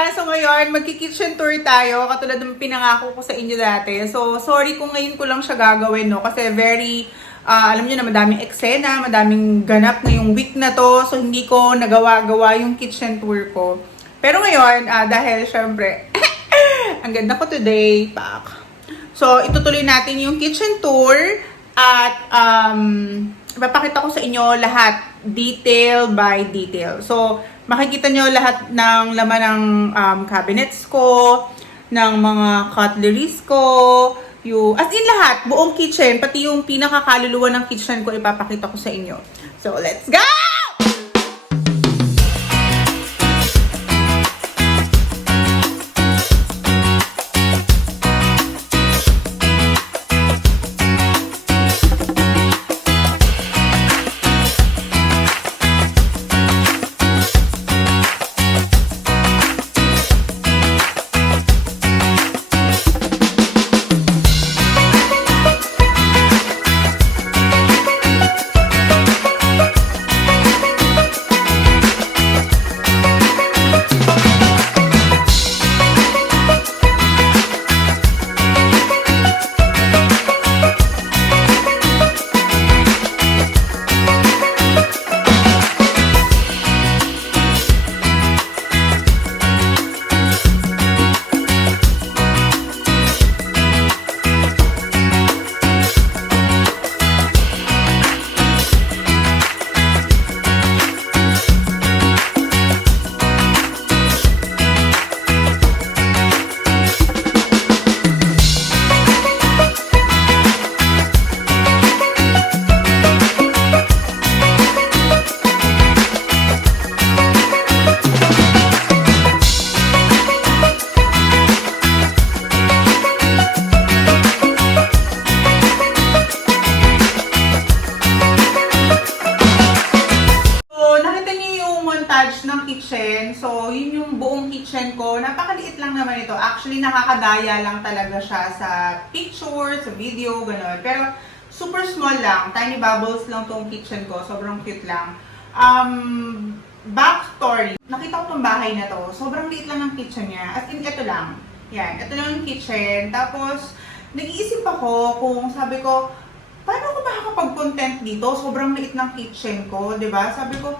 So ngayon, magki-kitchen tour tayo, katulad ng pinangako ko sa inyo dati. So, sorry kung ngayon ko lang siya gagawin, no? Kasi very, alam niyo na, madaming eksena, madaming ganap ngayong week na to. So, hindi ko nagawa-gawa yung kitchen tour ko. Pero ngayon, dahil syempre, ang ganda ko today, pak. So, itutuloy natin yung kitchen tour at ipapakita ko sa inyo lahat, detail by detail. So, makikita nyo lahat ng laman ng cabinets ko, ng mga cutleries ko, as in lahat, buong kitchen, pati yung pinakakaluluwa ng kitchen ko ipapakita ko sa inyo. So, let's go! Ng kitchen. So, yun yung buong kitchen ko. Napakaliit lang naman ito. Actually, nakakadaya lang talaga siya sa picture, sa video, gano'n. Pero, super small lang. Tiny bubbles lang tong kitchen ko. Sobrang cute lang. Backstory. Nakita ko tong bahay na to. Sobrang liit lang ng kitchen niya. As in, ito lang. Yan. Ito lang yung kitchen. Tapos, nag-iisip ako kung sabi ko, paano ko makakapag-content dito? Sobrang liit ng kitchen ko, di ba? Sabi ko,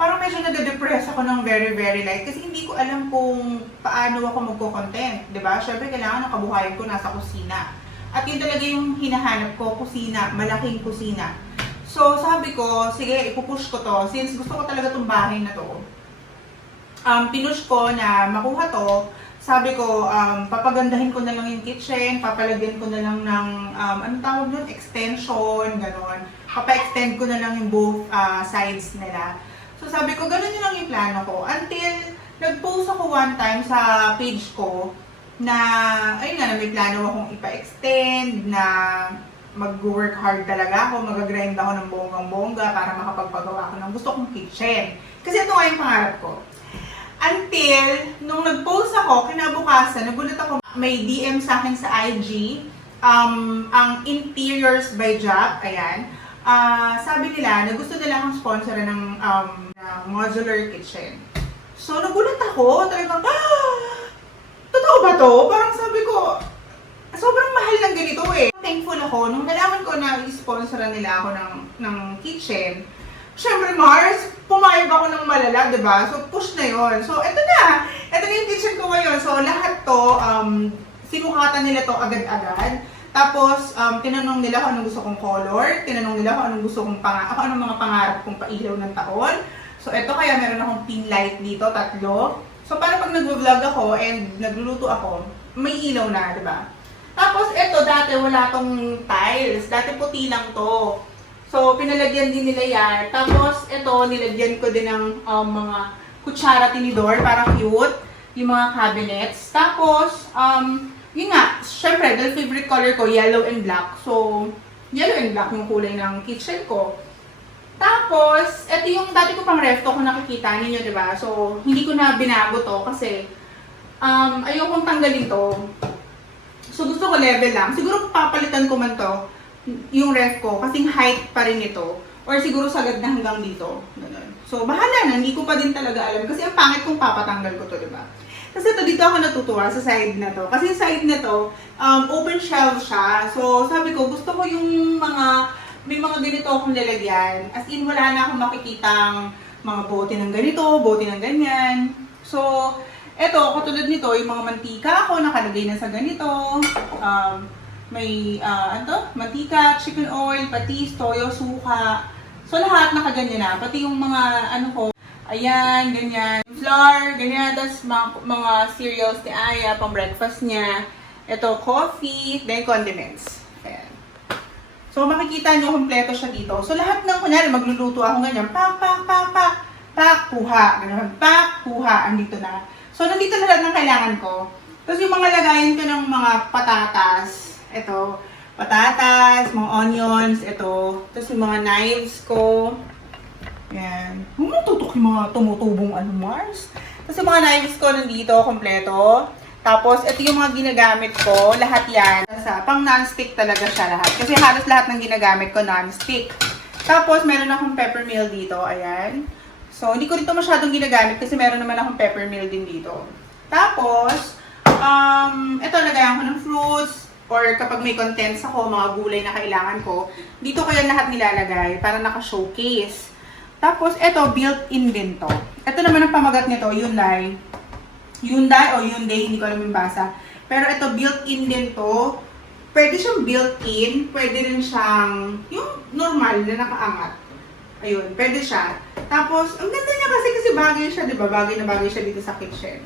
parang medyo nade-depress ako ng very light kasi hindi ko alam kung paano ako magko-content, 'di ba? Syempre kailangan ng kabuhayan ko nasa kusina. At yun talaga yung hinahanap ko, kusina, malaking kusina. So sabi ko, sige, ipupush ko to since gusto ko talaga tong bahay na to. Pinush ko na makuha to. Sabi ko, papagandahin ko na lang yung kitchen, papalagyan ko na lang ng anong tawag nun? Extension, gano'n. Papa-extend ko na lang yung both sides nila. So sabi ko, ganun yun lang yung plano ko. Until nag-post ako one time sa page ko na, ayun nga, na may plano akong ipa-extend, na mag-work hard talaga ako, mag-grind ako ng bonggang-bongga para makapagpagawa ako ng gusto kong kitchen. Kasi ito nga yung pangarap ko. Until, nung nag-post ako, kinabukasan, nagulat ako, may DM sa akin sa IG, ang Interiors by Jack, ayan. Sabi nila na gusto nila akong sponsor ng modular kitchen. So, nagulat ako. Talagang, totoo ba to? Parang sabi ko, sobrang mahal ng ganito eh. Thankful ako. Nung nalaman ko na i-sponsoran nila ako ng kitchen, syempre, Mars, pumayag ako ng malala, diba? So, push na yon. So, eto na. Eto na yung kitchen ko ngayon. So, lahat to, sinukatan nila to agad-agad. Tapos, tinanong nila kung anong gusto kong color, tinanong nila kung anong gusto kong anong mga pangarap kong pailaw ng taon. So, ito kaya meron akong pin light dito, 3. So, para pag nag-vlog ako and nagluluto ako, may ilaw na, di ba? Tapos, ito, dati wala tong tiles. Dati puti lang to. So, pinalagyan din nila yan. Tapos, ito, nilagyan ko din ng mga kutsara tinidor para cute. Yung mga cabinets. Tapos, yun nga, syempre, dahil favorite color ko, yellow and black. So, yellow and black yung kulay ng kitchen ko. Tapos, ito yung dati ko pang ref to kung nakikita ninyo, di ba? So, hindi ko na binago to kasi ayokong tanggalin to. So, gusto ko level lang. Siguro papalitan ko man to, yung ref ko, kasing height pa rin ito. Or siguro sagad na hanggang dito. Ganun. So, bahala na. Hindi ko pa din talaga alam. Kasi ang pangit kung papatanggal ko to, di ba? Kasi ito, dito ako natutuwa sa side na to. Kasi yung side na to, open shelf siya. So, sabi ko, gusto ko yung may mga ganito akong lalagyan. As in, wala na akong makikitang mga bote ng ganito, bote ng ganyan. So, eto, katulad nito, yung mga mantika ako, nakalagay na sa ganito. May, mantika, chicken oil, patis, toyo, suka. So, lahat nakaganyan na. Pati yung mga, ko, ayan, ganyan. Flour, ganyan. Tapos, mga cereals ni Aya, pang breakfast niya. Ito, coffee, then condiments. Ayan. So, makikita nyo, kompleto siya dito. So, lahat ng, kunyari, magluluto ako ganyan. Pak, kuha. Ganyan, pak, kuha. Andito na. So, nandito na lahat ng kailangan ko. Tapos, yung mga lagayan ko ng mga patatas. Ito, patatas, mga onions, ito. Tapos, yung mga knives ko. Ayan. Tutok yung mga tumutubong Mars. Tapos, yung mga knives ko nandito, kompleto. Tapos, ito yung mga ginagamit ko. Lahat yan. Pang non-stick talaga siya lahat. Kasi halos lahat ng ginagamit ko non-stick. Tapos, meron akong pepper mill dito. Ayan. So, hindi ko rin ito masyadong ginagamit kasi meron naman akong pepper mill din dito. Tapos, ito, lagayan ko ng fruits or kapag may contents ako, mga gulay na kailangan ko, dito ko yan lahat nilalagay para naka-showcase. Tapos, ito, built-in din to. Ito naman ang pamagat nito, Hyundai o Hyundai, hindi ko alam yung basa. Pero ito, built-in din to. Pwede siyang built-in, pwede rin siyang yung normal na nakaangat. Ayun, pwede siya. Tapos, ang ganda niya kasi bagay siya, di ba? Bagay na bagay siya dito sa kitchen.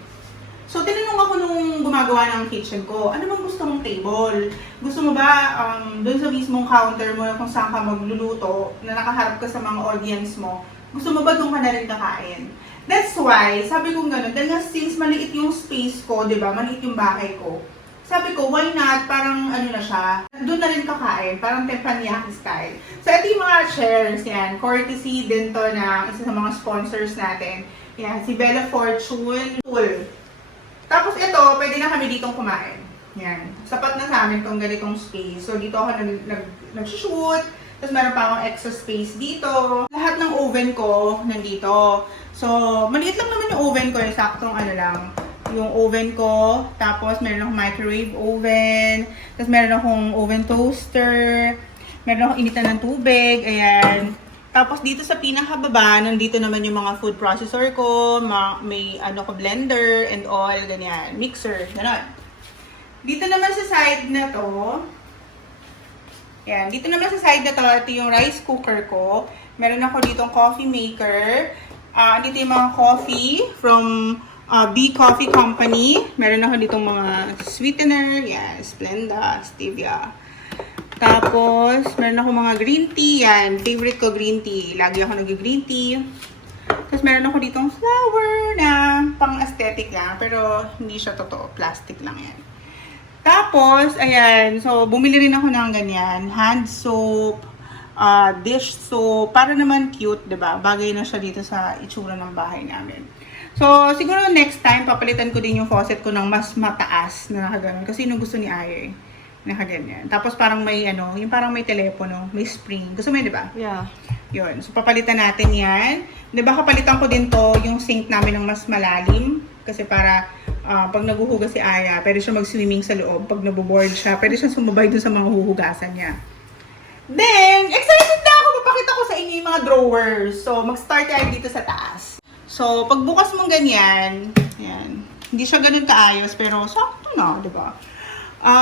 So, tinanong ako nung gumagawa ng kitchen ko, ano bang gusto mong table? Gusto mo ba doon sa mismong counter mo kung saan ka magluluto, na nakaharap ka sa mga audience mo, gusto mo ba doon ka na rin kakain? That's why, sabi ko gano'n, dahil nga since maliit yung space ko, di ba? Maliit yung bahay ko. Sabi ko, why not? Parang na siya. Doon na rin kakain. Parang teppanyaki style. So, ito yung mga chairs. Yan. Courtesy din to na isa sa mga sponsors natin. Yan. Si Bella Fortune. Tool. Tapos ito, pwede na kami ditong kumain. Yan. Sapat na sa amin tong ganitong space. So, dito ako nag-shoot. Tapos meron pa akong extra space dito. Lahat ng oven ko nandito. So, maliit lang naman yung oven ko. Yung saktong lang. Yung oven ko, tapos meron akong microwave oven, tapos meron akong oven toaster, meron akong initan ng tubig, ayan. Tapos dito sa pinakababa, nandito naman yung mga food processor ko, may blender and all, ganyan, mixer, gano'n. Dito naman sa side na to, ayan, ito yung rice cooker ko. Meron ako ditong coffee maker, dito yung mga coffee from B Coffee Company. Meron ako ditong mga sweetener. Yan, Splenda, Stevia. Tapos, meron ako mga green tea. Yan, favorite ko green tea. Lagi ako nag-green tea. Tapos, meron ako ditong flower na pang-aesthetic lang. Pero, hindi siya totoo. Plastic lang yan. Tapos, ayan. So, bumili rin ako ng ganyan. Hand soap, dish soap. Para naman cute, diba? Bagay na siya dito sa itsura ng bahay namin. So, siguro next time, papalitan ko din yung faucet ko ng mas mataas na nakaganon. Kasi yun yung gusto ni Aya nakaganyan. Tapos parang may yung parang may telepono, may spring. Gusto mo yun, di ba? Yeah. Yun. So, papalitan natin yan. Di ba, kapalitan ko din to yung sink namin ng mas malalim. Kasi para pag naguhugas si Aya, pwede siya mag-swimming sa loob. Pag naboboard siya, pwede siya sumabay dun sa mga huhugasan niya. Then, excited na ako! Papakita ko sa inyo yung mga drawers. So, mag-start tayo dito sa taas. So, pagbukas mong ganyan, yan, hindi siya ganun kaayos, pero sakto na, di ba?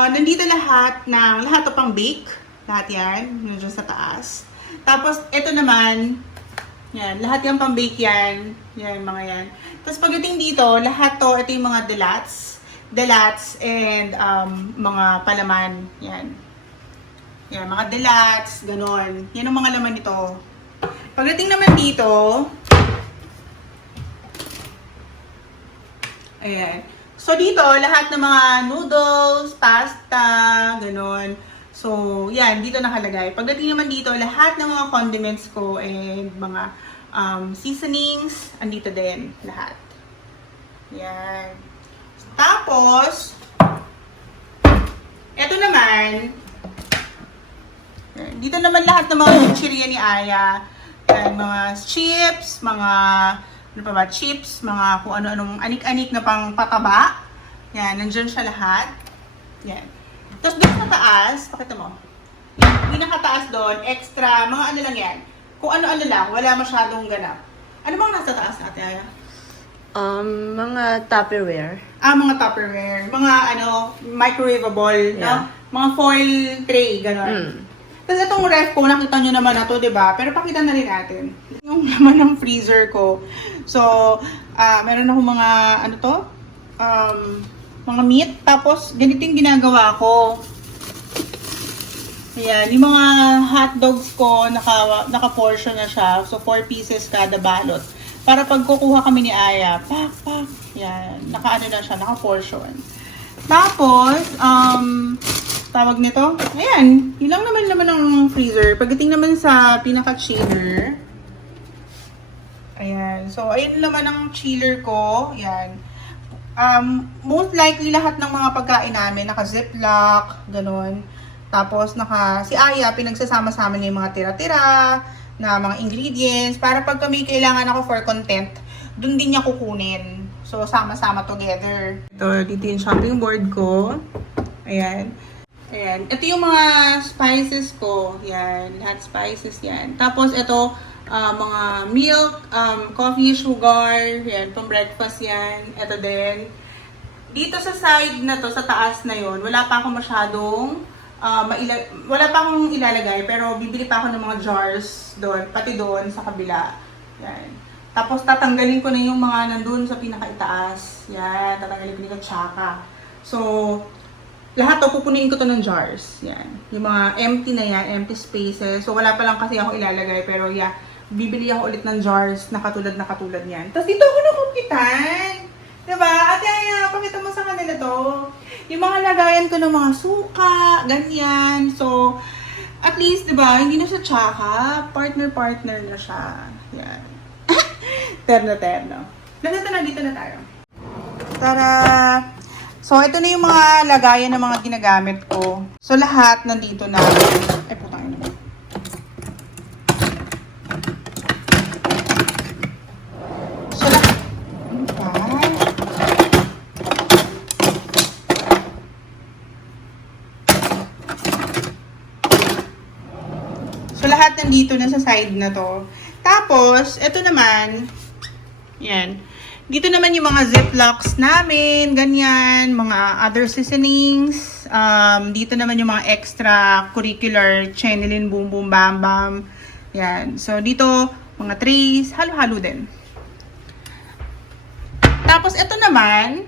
Nandito lahat to pang bake, lahat yan, nandiyan sa taas. Tapos, ito naman, yan, lahat yan pang bake yan, mga yan. Tapos, pagdating dito, lahat to, ito yung mga delats, and mga palaman, yan. Yan, mga delats, ganon. Yan ang mga laman nito. Pagdating naman dito, ayan. So, dito, lahat ng mga noodles, pasta, ganon. So, yan, dito nakalagay. Pagdating naman dito, lahat ng mga condiments ko and mga seasonings, andito din, lahat. Yan. Tapos, eto naman, dito naman lahat ng mga chichirya ni Aya. Yan, mga chips, mga ano pa ba, chips, mga kung ano-anong anik-anik na pang pataba. Yan, nandyan siya lahat. Yan. Tapos doon sa taas, pakita mo. Pinakataas doon, extra, mga ano lang yan. Kung ano-ano lang, wala masyadong ganap. Ano bang nasa taas natin, Aya? Mga Tupperware. Mga Tupperware. Mga microwavable, Yeah. no? Mga foil tray, gano'n. Tapos itong ref ko, nakita nyo naman na to, di ba? Pero pakita na rin natin. Yung laman ng freezer ko. So, meron ako mga, ano to? Mga meat. Tapos, ganito yung ginagawa ko. Ayan, yung mga hot dogs ko, naka-portion na siya. So, 4 pieces kada balot. Para pag kukuha kami ni Aya, pak. Yan, naka-ano na siya, naka-portion. Tapos, tawag nito, ayan, yun lang naman ng freezer. Pagdating naman sa pinaka-chiller, ayan, so, ayun naman ang chiller ko, ayan. Most likely, lahat ng mga pagkain namin, naka-ziplock, ganun. Tapos, si Aya, pinagsasama-sama niya yung mga tira-tira, na mga ingredients, para pag kami kailangan ako for content, dun din niya kukunin. So, sama-sama together. Dito yung chopping board ko. Ayan. Ayan. Ito yung mga spices ko. Yan. Lahat spices yan. Tapos, ito, mga milk, coffee, sugar. Yan. Pang breakfast yan. Ito din. Dito sa side na to, sa taas na yon, wala pa akong masyadong wala pa akong ilalagay, pero bibili pa ako ng mga jars doon, pati doon sa kabila. Yan. Tapos tatanggalin ko na yung mga nandun sa pinakaitaas. Yan, tatanggalin ko nito tsaka. So, lahat to, pupunin ko to ng jars. Yan. Yung mga empty na yan, empty spaces. So, wala pa lang kasi ako ilalagay, pero yeah, bibili ako ulit ng jars na katulad yan. Tapos dito ako nakukitan. Diba? Ate Aya, pakita mo sa kanila to. Yung mga lagayan ko ng mga suka, ganyan. So, at least, diba, hindi na siya tsaka. Partner na siya. Yan. Terno. Dito na tayo. Tara! So, ito na yung mga lagayan ng mga ginagamit ko. So, lahat nandito na. Ay, putang ina. So, lahat. So, lahat nandito na sa side na to. Tapos, ito naman, yan. Dito naman yung mga ziplocs namin, ganyan, mga other seasonings. Dito naman yung mga extra curricular, chenilin, boom, boom, bam, bam. Yan. So, dito, mga trays, halo-halo din. Tapos, ito naman,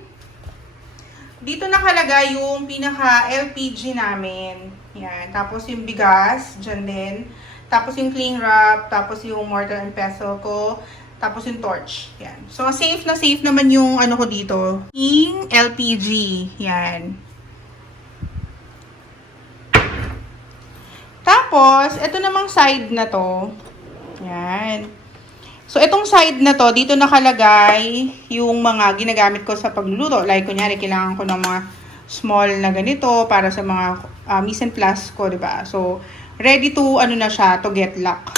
dito nakalagay yung pinaka-LPG namin. Yan. Tapos, yung bigas, dyan din. Tapos, yung cling wrap. Tapos, yung mortar and pestle ko. Tapos, yung torch. Yan. So, safe naman yung ano ko dito. Yung LPG. Yan. Tapos, ito namang side na to. Yan. So, itong side na to, dito nakalagay yung mga ginagamit ko sa pagluluto. Like, kunyari, kailangan ko ng mga small na ganito para sa mga mise en place ko, diba? So, ready to, na siya, to get lock.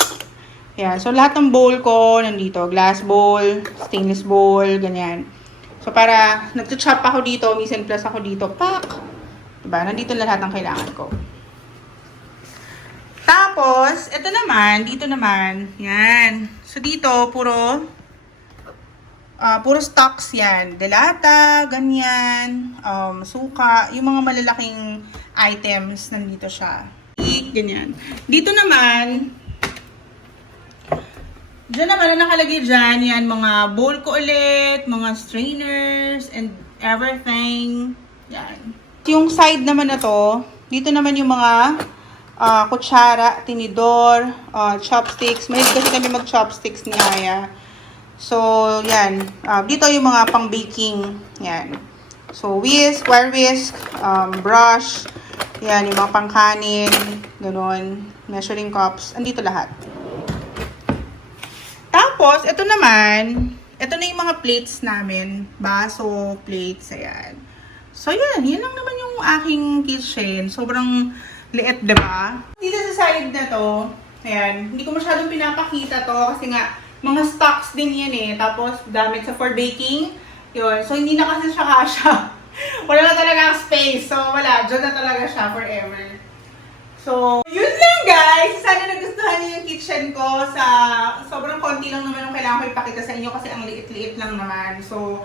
Yeah, so lahat ng bowl ko nandito. Glass bowl, stainless bowl, ganyan. So, para nagtuchop ako dito, mise en place ako dito, pak! Diba? Nandito na lahat ng kailangan ko. Tapos, ito naman, dito naman, yan. So, dito, puro stocks yan. Delata, ganyan, suka, yung mga malalaking items, nandito siya. Ganyan. Dito naman, dyan naman, nakalagay dyan, yan, mga bowl ko ulit, mga strainers, and everything. Yan. Yung side naman na to, dito naman yung mga kutsara, tinidor, chopsticks. Mahilig kasi kami mag-chopsticks ni Aya. So, yan. Dito yung mga pang-baking. Yan. So, whisk, wire whisk, brush. Yan, yung mga pangkanin. Ganon. Measuring cups. Andito lahat. Tapos, ito naman. Ito na yung mga plates namin. Baso, plates, ayan. So, yun. Yan lang naman yung aking kitchen. Sobrang liit, diba? Dito sa side na to, ayan, hindi ko masyadong pinapakita to kasi nga, mga stocks din yan eh. Tapos, gamit sa for baking. Yun. So, hindi na kasi siya kasha. Wala na talaga ang space. So, wala. Diyan na talaga siya forever. So, yun lang guys. Sana nagustuhan niyo yung kitchen ko. Sobrang konti lang naman yung kailangan ko ipakita sa inyo kasi ang liit-liit lang naman. So,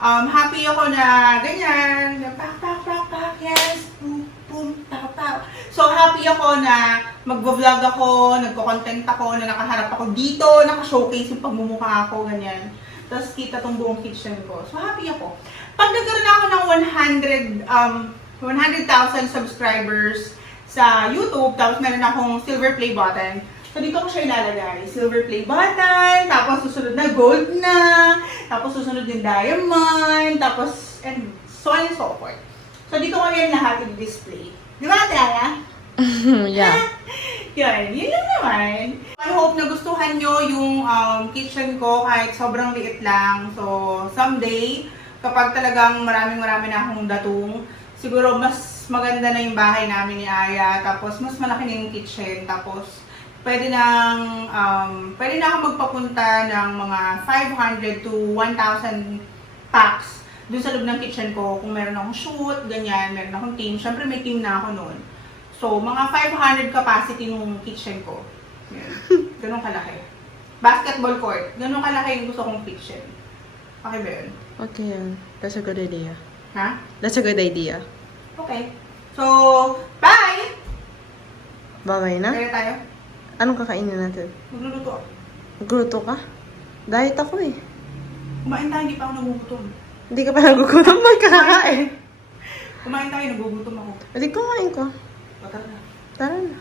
happy ako na ganyan. Pak, yes. Boom, boom, pak. So, happy ako na mag-vlog ako, nagko-content ako, na nakaharap ako dito, naka-showcase yung pagmumukha ako, ganyan. Tapos kita tong buong kitchen ko. So, happy ako. Pag nagkaroon ako ng 100,000 subscribers sa YouTube, tapos meron akong silver play button, so dito ko siya ilalagay. Silver play button, tapos susunod na gold na, tapos susunod yung diamond, tapos and so on and so forth. So dito ko yan lahat i-display. Di ba, Tara? Yeah. Yun lang naman. I hope nagustuhan nyo yung kitchen ko kahit sobrang liit lang. So, someday, kapag talagang marami na akong datong, siguro mas maganda na yung bahay namin ni Aya. Tapos, mas malaki na yung kitchen. Tapos, pwede na ako magpapunta ng mga 500 to 1,000 packs dun sa loob ng kitchen ko. Kung meron akong shoot, ganyan, meron akong team. Siyempre, may team na ako noon. So, mga 500 capacity ng kitchen ko. Yan. Ganun kalaki. Basketball court. Ganun kalaki yung gusto kong kitchen. Okay ba yun? Okay, yan. That's a good idea. Ha? That's a good idea. Okay. So, bye! Bye-bye na? Kaya tayo. Anong kakainin natin? Magluluto ako. Magluto ka? Diet ako eh. Kumain tayo, hindi pa ako nagugutom. Hindi ka pa nagugutom magkakain. Kumain tayo, nagugutom ako. Hindi kumain ko. Patara na. Tara na.